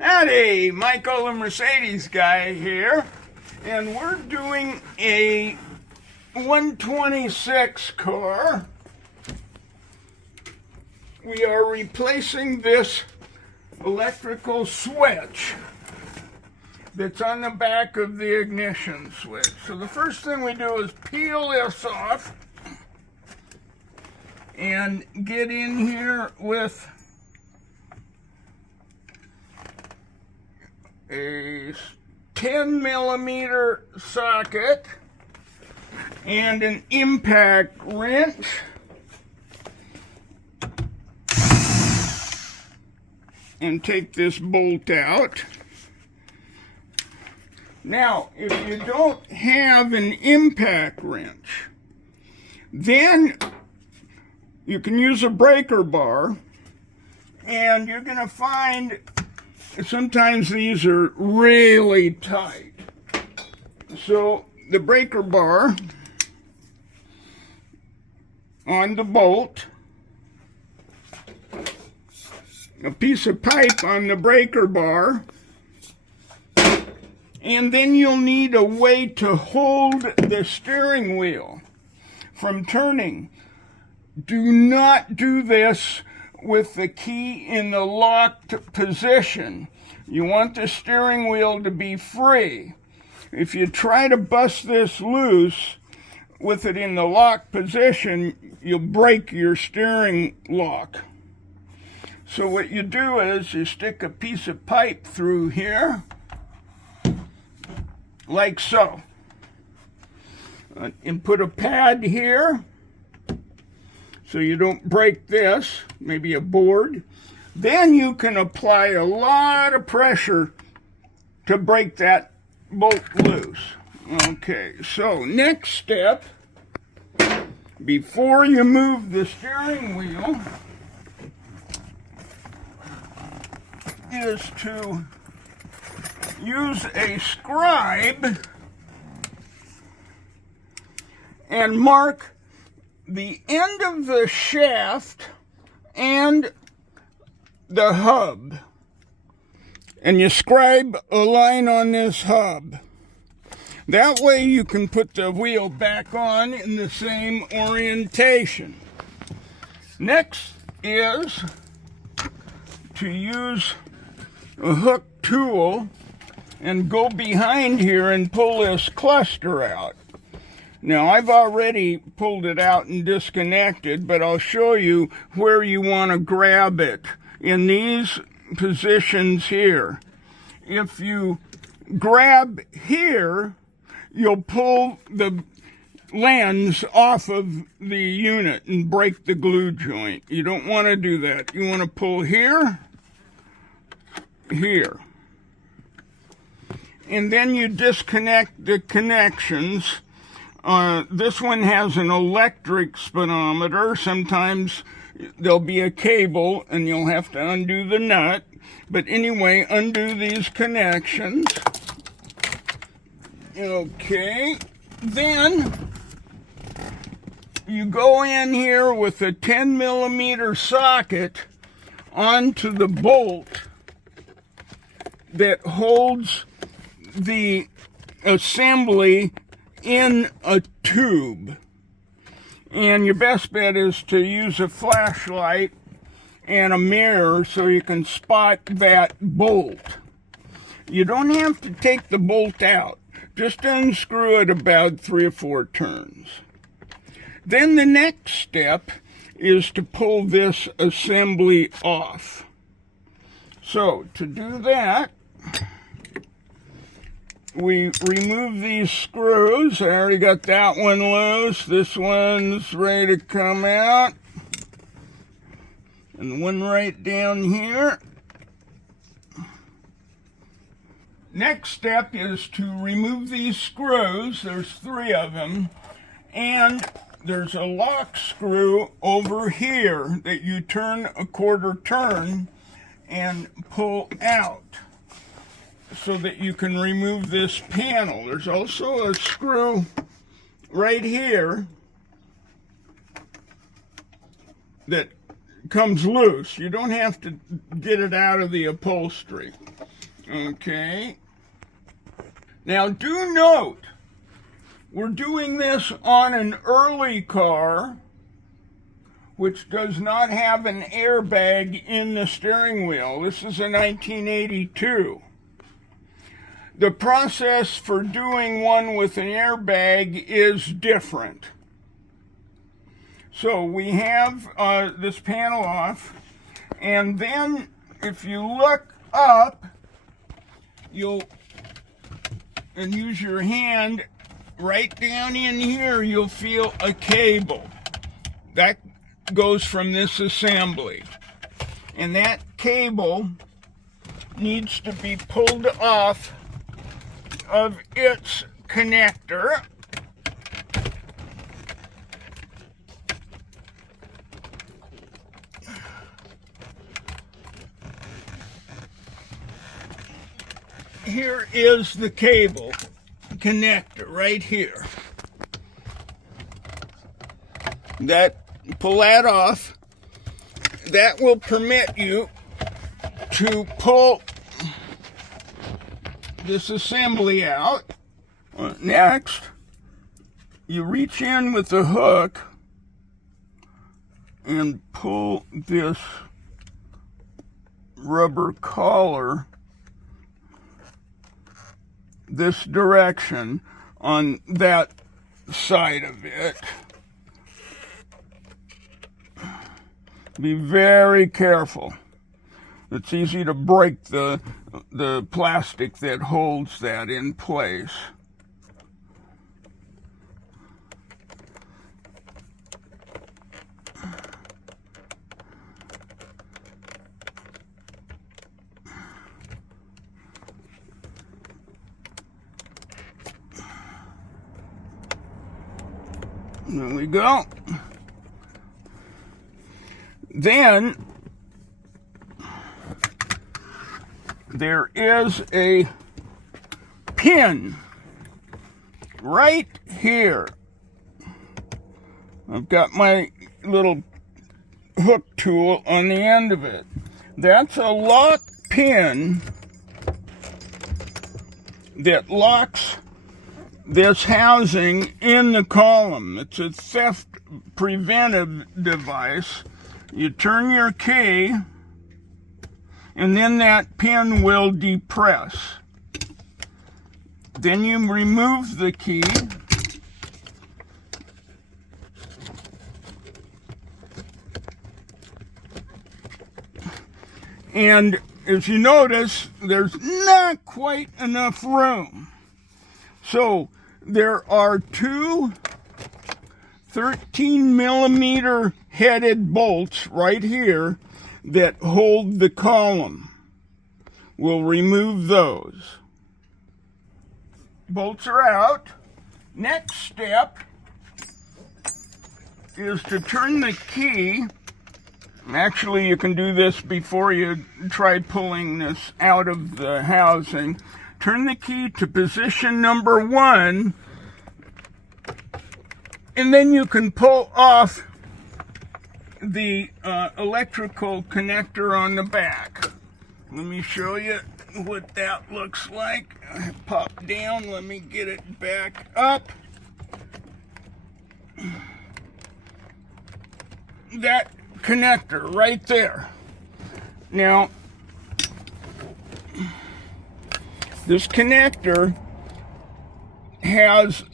Howdy, Michael the Mercedes guy here, and we're doing a 126 car. We are replacing this electrical switch that's on the back of the ignition switch. So the first thing we do is peel this off and get in here with a 10 millimeter socket and an impact wrench. And take this bolt out. Now, if you don't have an impact wrench, then you can use a breaker bar, and you're going to find sometimes these are really tight. So the breaker bar on the bolt, a piece of pipe on the breaker bar, and then you'll need a way to hold the steering wheel from turning. Do not do this with the key in the locked position. You want the steering wheel to be free. If you try to bust this loose with it in the locked position, you'll break your steering lock. So what you do is you stick a piece of pipe through here, like so, and put a pad here so you don't break this, maybe a board. Then you can apply a lot of pressure to break that bolt loose. Okay, so next step, before you move the steering wheel, is to use a scribe and mark the end of the shaft and the hub. And you scribe a line on this hub. That way you can put the wheel back on in the same orientation. Next is to use a hook tool and go behind here and pull this cluster out. Now I've already pulled it out and disconnected, but I'll show you where you want to grab it in these positions here. If you grab here, you'll pull the lens off of the unit and break the glue joint. You don't want to do that. You want to pull here, here. And then you disconnect the connections. This one has an electric speedometer. Sometimes there'll be a cable and you'll have to undo the nut. But anyway, undo these connections. Okay. Then you go in here with a 10 millimeter socket onto the bolt that holds the assembly in a tube. And your best bet is to use a flashlight and a mirror so you can spot that bolt. You don't have to take the bolt out. Just unscrew it about 3 or 4 turns. Then the next step is to pull this assembly off. So to do that, we remove these screws. I already got that one loose. This one's ready to come out. And the one right down here. Next step is to remove these screws. There's 3 of them. And there's a lock screw over here that you turn a 1/4 turn and pull out so that you can remove this panel. There's also a screw right here that comes loose. You don't have to get it out of the upholstery. Okay. Now do note, we're doing this on an early car, which does not have an airbag in the steering wheel. This is a 1982. The process for doing one with an airbag is different. So we have this panel off, and then if you look up, and use your hand, right down in here, you'll feel a cable. That goes from this assembly. And that cable needs to be pulled off of its connector. Here is the cable connector right here. Pull that off. That will permit you to pull this assembly out. Next, you reach in with the hook and pull this rubber collar this direction on that side of it. Be very careful. It's easy to break the plastic that holds that in place. There we go. Then there is a pin right here. I've got my little hook tool on the end of it. That's a lock pin that locks this housing in the column. It's a theft preventive device. You turn your key, and then that pin will depress. Then you remove the key, and as you notice, there's not quite enough room. So there are two 13mm headed bolts right here that hold the column. We'll remove those. Bolts are out. Next step is to turn the key. Actually, you can do this before you try pulling this out of the housing. Turn the key to position number 1, and then you can pull off the electrical connector on the back. Let me show you what that looks like. Pop down, let me get it back up. That connector right there. Now, this connector has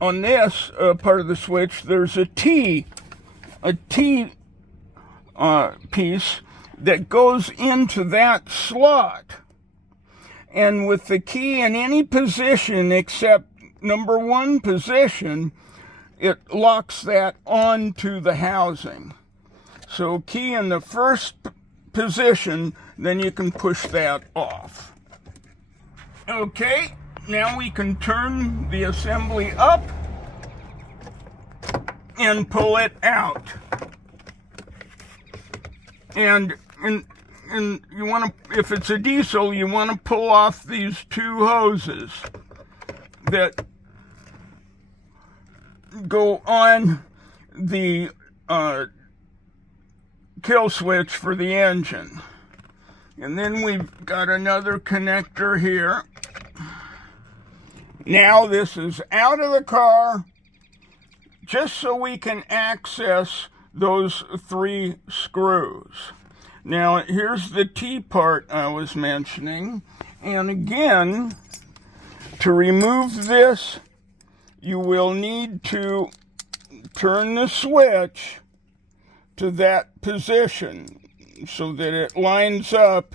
on this part of the switch, there's a T piece that goes into that slot. And with the key in any position except number 1 position, it locks that onto the housing. So key in the first position, then you can push that off. Okay, now we can turn the assembly up and pull it out. And you want to, if it's a diesel, you want to pull off these 2 hoses that go on the kill switch for the engine. And then we've got another connector here. Now this is out of the car, just so we can access those 3 screws. Now here's the T part I was mentioning. And again, to remove this, you will need to turn the switch to that position so that it lines up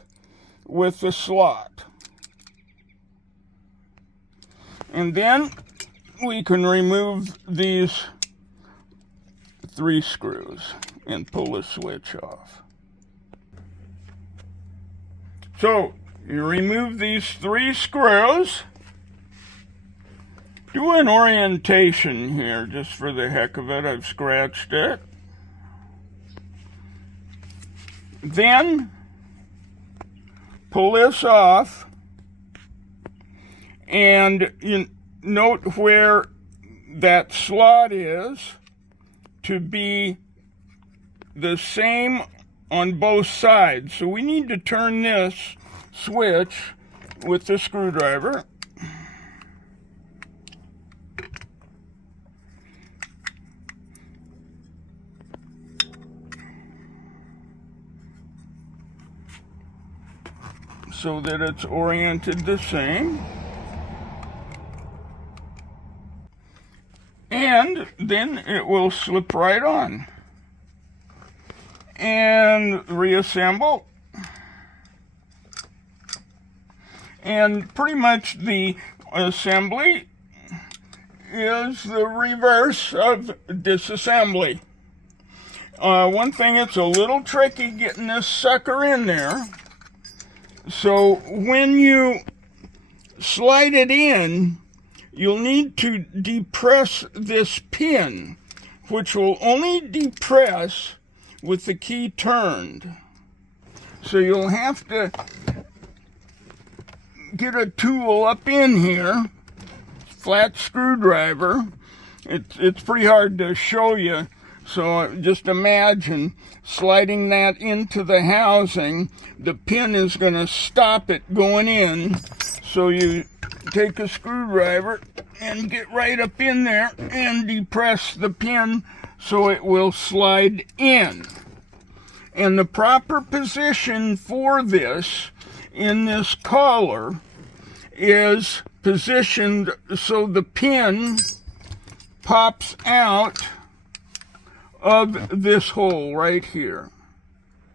with the slot. And then we can remove these 3 screws and pull the switch off. So you remove these 3 screws. Do an orientation here just for the heck of it. I've scratched it. Then pull this off, and you note where that slot is to be the same on both sides. So we need to turn this switch with the screwdriver. So that it's oriented the same. And then it will slip right on. And reassemble. And pretty much the assembly is the reverse of disassembly. One thing, it's a little tricky getting this sucker in there. So when you slide it in, you'll need to depress this pin, which will only depress with the key turned. So you'll have to get a tool up in here, flat screwdriver. It's pretty hard to show you, so just imagine sliding that into the housing. The pin is going to stop it going in, so you take a screwdriver and get right up in there and depress the pin so it will slide in. And the proper position for this in this collar is positioned so the pin pops out of this hole right here.